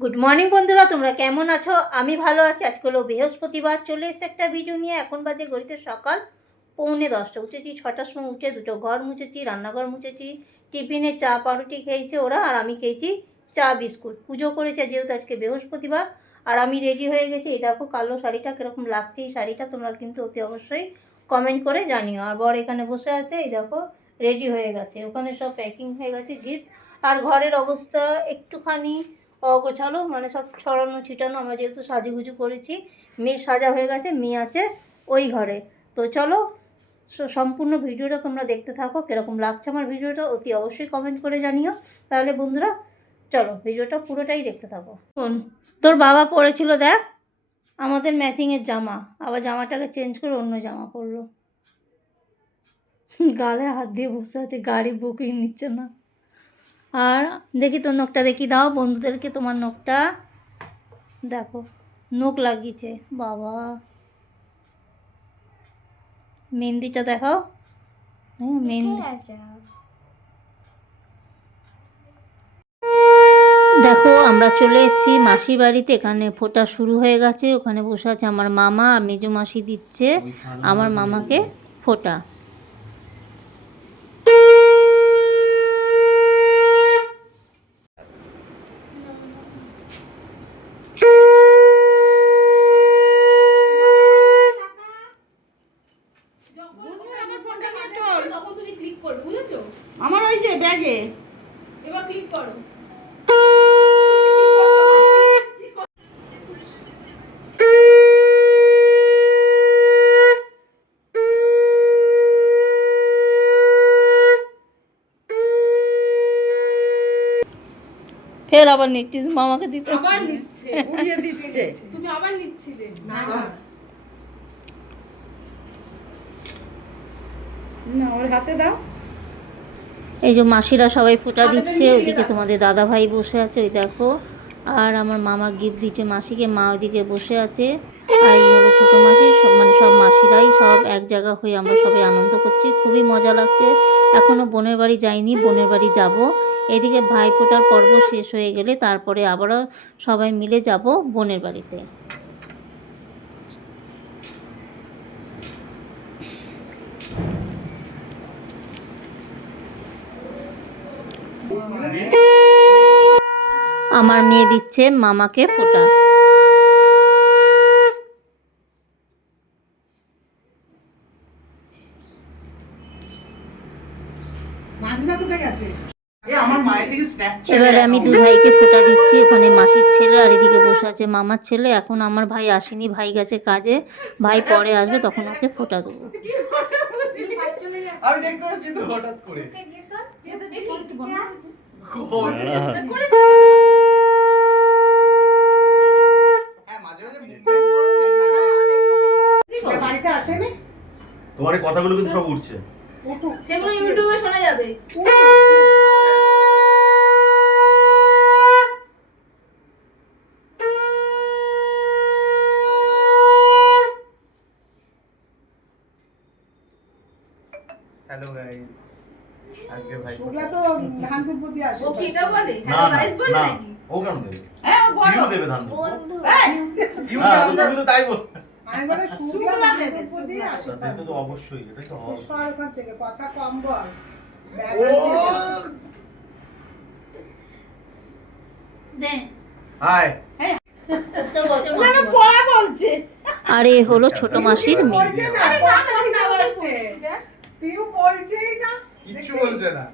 Good morning বন্ধুরা, তোমরা কেমন আছো? আমি ভালো আছি। আজকে হলো বৃহস্পতিবার, চলে এসে একটা ভিডিও নিয়ে। এখন বাজে ঘড়িতে সকাল পৌনে দশটা। উঠেছি ছটার সময় উঠে দুটো ঘর মুছেছি, রান্নাঘর মুছেছি, টিফিনে চা পাউরুটি খেয়েছে ওরা, আর আমি খেয়েছি চা, বিস্কুট। পুজো করেছে যেহেতু আজকে বৃহস্পতিবার, আর আমি রেডি হয়ে গেছি। এই দেখো, কালো শাড়িটা কীরকম লাগছে এই শাড়িটা, তোমরা কিন্তু অতি অবশ্যই কমেন্ট করে জানিও। আর বর এখানে বসে আছে, এই দেখো রেডি হয়ে গেছে। ওখানে সব প্যাকিং হয়ে গেছে গিফট আর ঘরের অবস্থা একটুখানি অগোছালো মানে সব ছড়ানো, ছিটানো, আমরা যেহেতু সাজুগুজু করেছি মেয়ে সাজা হয়ে গেছে, মেয়ে আছে ওই ঘরে। তো চলো সম্পূর্ণ ভিডিওটা তোমরা দেখতে থাকো, কীরকম লাগছে আমার ভিডিওটা, অতি অবশ্যই কমেন্ট করে জানিও। তাহলে বন্ধুরা, চলো ভিডিওটা পুরোটাই দেখতে থাকো। শোন, তোর বাবা পরেছিল, দেখ, আমাদের ম্যাচিংয়ের জামা। আবার জামাটাকে চেঞ্জ করে অন্য জামা পরলো। গালে হাত দিয়ে বসে আছে, গাড়ি বুকিং নিচ্ছে না। আর দেখি তোর নখটা দেখি দাও বন্ধুদেরকে তোমার নখটা। দেখো নখ লাগিয়েছে বাবা। মেহেন্দিটা দেখাও। হ্যাঁ মেহেন্দি। দেখো আমরা চলে এসেছি মাসির বাড়িতে। এখানে ফোটা শুরু হয়ে গেছে। ওখানে বসে আছে আমার মামা আর মেজো মাসি দিচ্ছে আমার মামাকে ফোটা তখন তুমি ক্লিক করবে বুঝেছ আমার ওই যে ব্যাগে। এবার ক্লিক করো। ফের আবার নিচ্ছিস মামাকে দিতে। আবার নিচ্ছে। উড়িয়ে দিচ্ছে। তুমি আবার নিচ্ছিলে। না। না ওর হাতে দাও। এই যে মাসিরা সবাই ফোঁটা দিচ্ছে ওইদিকে তোমাদের দাদা ভাই বসে আছে ওই দেখো। আর আমার মামা গিফট দিচ্ছে মাসিকে মা ওইদিকে বসে আছে। আর এই হলো ছোটো মাসি সব মানে সব মাসিরাই সব এক জায়গা হয়ে আমরা সবাই আনন্দ করছি খুবই মজা লাগছে। এখনও বোনের বাড়ি যাইনি বোনের বাড়ি যাব। এদিকে ভাই ফোটার পর্ব শেষ হয়ে গেলে তারপরে আবারও সবাই মিলে যাব বোনের বাড়িতে। আমার মেয়ে দিচ্ছে মামাকে ফোটা। এবারে আমি দু ভাইকে ফোঁটা দিচ্ছি ওখানে মাসির ছেলে আর এদিকে বসে আছে মামার ছেলে। এখন আমার ভাই আসেনি ভাই গেছে কাজে। ভাই পরে আসবে তখন ওকে ফোঁটা দেবো। আমি দেখতে পাচ্ছি হঠাৎ করে হ্যাঁ মাঝে মাঝে movement করো, camera টা। বাড়িতে আসেনি তোমার এই কথাগুলো কিন্তু সব উঠছে। সেগুলো ইউটিউবে শোনা যাবে। হ্যালো গাইস আজকে ভাই তো ধান দুপুর দিয়ে আসে। ও কি এটা বলে? হ্যালো গাইস বলে নাকি? ও কেন দেবে? হ্যাঁ ও দেবে ধান দুপুর। এই, হ্যাঁ তুমি তো তাই বল আমি বলে শুক্লা তো অবশ্যই তো। ওখান থেকে কথা কম বল। আর এ হলো ছোট মাসির মেয়ে। বলছে না পিউ বলছেই কিচ্ছু বলছে না।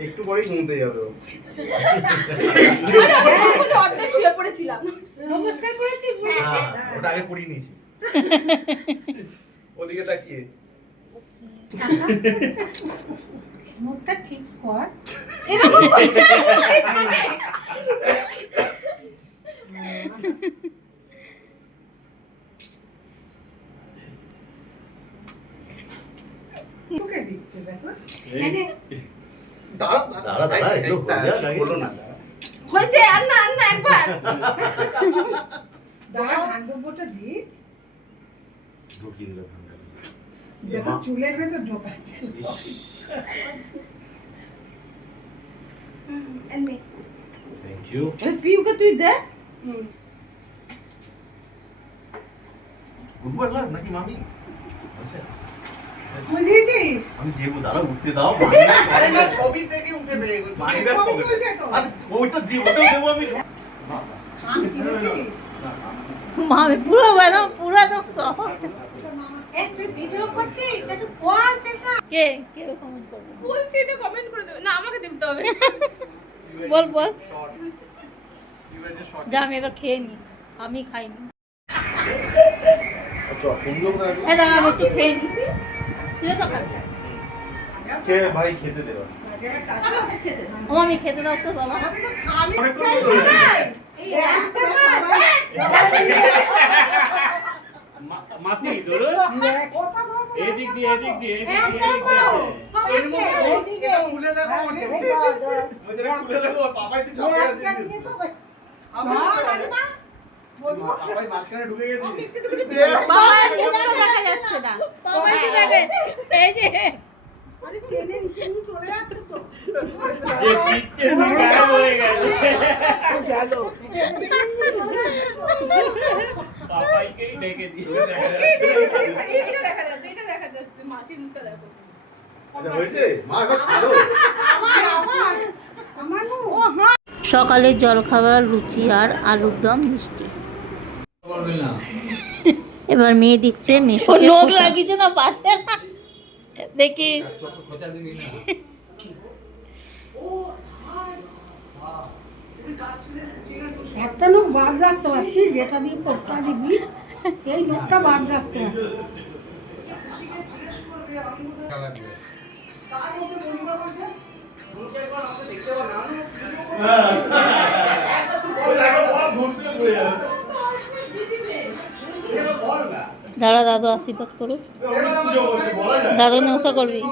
একটু পরেই ঘুমতে যাবে ও। আরে আমি তখনই অর্ধেক শুয়ে পড়েছিলাম নমস্কার করেছি হ্যাঁ, ওটা আগে পড়িয়ে নিয়েছি। ওদিকে তাকিয়ে। মুখটা ঠিক কর। এরকম হয়েছে আর না। আর না একবার। দাঁড়া খান্ডব্যটা দি ঢুকিয়ে দিল দেখো চুলের ভেতর ঢোকাচ্ছে তুই দে। নাকি মামি? আচ্ছা। আমি দেবো দাঁড়া উঠতে দাও ছবি থেকে উঠে ওইটা দেবো আমি। পুরো পুরো বল কে কে কমেন্ট করবে? বলছি এটা কমেন্ট করে দেবে। না আমাকে দিতে হবে। বল, যা আমি এবার খেয়ে নি। আমি খাইনি। হ্যাঁ দাঁড়া আমি একটু খেয়ে নি। কে ভাই খেতে দেবা ও আমি খেতে দাও তো বাবা ধরে। মাসি না, এদিক দিয়ে এদিক দিয়ে এদিক দিয়ে এদিক দিয়ে খুলে দেখো হ্যাঁ, অনেক ধর, ধর। খুলে দেখো পাপাই তো চাপে আছে মাসির মুখটা দেখো। এটা হয়েছে? মা এবার ছাড়ো। আমার আমার। আমার। নো ও হ্যাঁ। সকালের জলখাবার লুচি আর আলুর দম মিষ্টি। এবার মেয়ে দিচ্ছে মেশো লোক লাগিয়েছে না পারতে না। দেখিস একটা লোক বাদ রাখতে পারছি যেটা দিয়ে কোটটা দিবি? সেই লোকটা বাদ রাখতে পারছি দাঁড়া দাদু আশীর্বাদ করুক। দাদু নমস্কার করবি?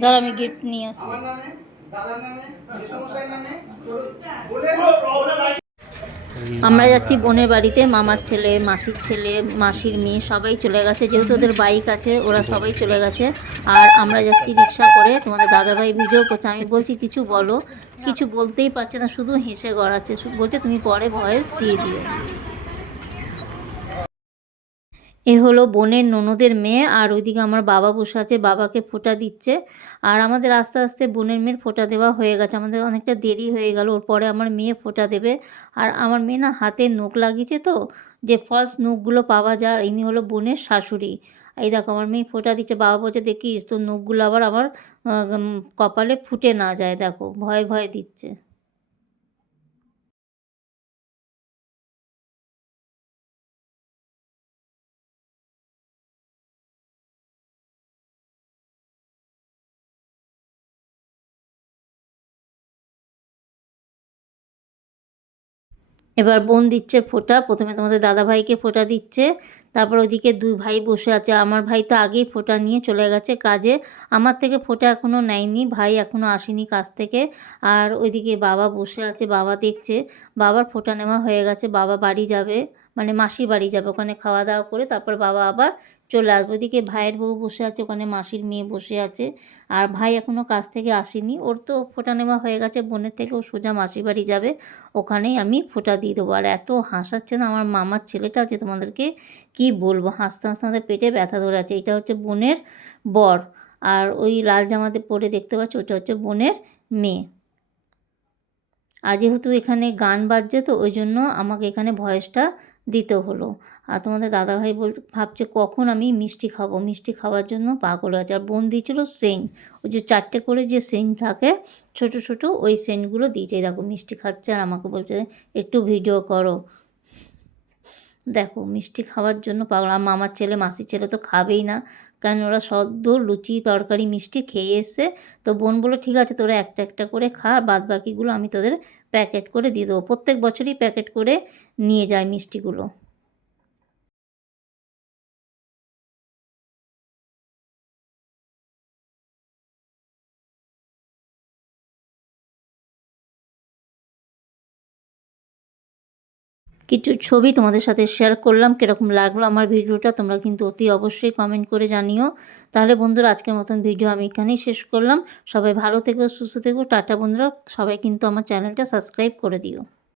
দাঁড়া আমি গিফট নিয়ে আসছি। বলে আমরা যাচ্ছি বোনের বাড়িতে মামার ছেলে মাসির ছেলে মাসির মেয়ে সবাই চলে গেছে। যেহেতু ওদের বাইক আছে ওরা সবাই চলে গেছে। আর আমরা যাচ্ছি রিক্সা করে। তোমাদের দাদাভাই ভিডিও করছে। আমি বলছি কিছু বলো। কিছু বলতেই পারছে না শুধু হেসে গড়াচ্ছে। বলছে তুমি পরে ভয়েস দিয়ে দিও। এ হলো বোনের ননদের মেয়ে, আর ওইদিকে আমার বাবা বসে আছে, বাবাকে ফোঁটা দিচ্ছে। আর আমাদের আস্তে আস্তে বোনের মেয়ের ফোঁটা দেওয়া হয়ে গেছে। আমাদের অনেকটা দেরি হয়ে গেল, ওর পরে আমার মেয়ে ফোঁটা দেবে। আর আমার মেয়ে না হাতে নখ লাগিয়েছে তো, যে ফলস নখগুলো পাওয়া যায় ইনি হলো বোনের শাশুড়ি। এই দেখো, আমার মেয়ে ফোঁটা দিচ্ছে, বাবা বলছে, দেখিস তোর নখগুলো আবার আমার কপালে ফুটে না যায়, দেখো, ভয় ভয় দিচ্ছে। এবার বোন দিচ্ছে ফোঁটা, প্রথমে তোমাদের দাদা ভাইকে ফোঁটা দিচ্ছে, তারপর ওইদিকে দুই ভাই বসে আছে। আমার ভাই তো আগেই ফোঁটা নিয়ে চলে গেছে কাজে, আমার থেকে ফোঁটা এখনও নেয়নি, ভাই এখনও আসেনি কাজ থেকে। আর ওইদিকে বাবা বসে আছে, বাবা দেখছে, বাবার ফোঁটা নেওয়া হয়ে গেছে, বাবা বাড়ি যাবে মানে মাসির বাড়ি যাবে, ওখানে খাওয়া দাওয়া করে, তারপর বাবা আবার চলে আসব। ওইদিকে ভাইয়ের বউ বসে আছে, ওখানে মাসির মেয়ে বসে আছে। আর ভাই এখনও কাজ থেকে আসেনি। ওর তো ফোঁটা নেওয়া হয়ে গেছে, বোনের থেকে ও সোজা মাসির বাড়ি যাবে। ওখানেই আমি ফোটা দিয়ে দেবো। আর এত হাসাচ্ছে না আমার মামার ছেলেটা আছে তোমাদেরকে কি বলব? হাসতে হাসতে আমাদের পেটে ব্যথা ধরে আছে। এটা হচ্ছে বোনের বর। আর ওই লাল জামাতে পরে দেখতে পাচ্ছ ওটা হচ্ছে বোনের মেয়ে। আর যেহেতু এখানে গান বাজছে তো ওই জন্য আমাকে এখানে ভয়েসটা দিতে হলো। আর তোমাদের দাদাভাই বলতে ভাবছে কখন আমি মিষ্টি খাব। মিষ্টি খাওয়ার জন্য পাগল আছে। আর বোন দিয়েছিল সেং ওই যে চারটে করে যে সেং থাকে, ছোট ছোট, ওই সেন্টগুলো দিয়েছে। দেখো মিষ্টি খাচ্ছে আর আমাকে বলছে, একটু ভিডিও করো। দেখো মিষ্টি খাওয়ার জন্য পাগল। আর মামার ছেলে, মাসির ছেলে তো খাবেই না। কারণ ওরা সদ্য লুচি, তরকারি, মিষ্টি খেয়ে এসছে। তো বোন বলল, ঠিক আছে, তোরা একটা একটা করে খা। বাদ বাকিগুলো আমি তোদের প্যাকেট করে দিয়ে দেবো। প্রত্যেক বছরই প্যাকেট করে নিয়ে যায় মিষ্টিগুলো। কিছু ছবি তোমাদের সাথে শেয়ার করলাম, কীরকম লাগল আমার ভিডিওটা, তোমরা কিন্তু অতি অবশ্যই কমেন্ট করে জানিও। তাহলে বন্ধুরা, আজকের মতন ভিডিও আমি এখানেই শেষ করলাম। সবাই ভালো থেকো, সুস্থ থেকো, টাটা বন্ধুরা। সবাই কিন্তু আমার চ্যানেলটা সাবস্ক্রাইব করে দিও।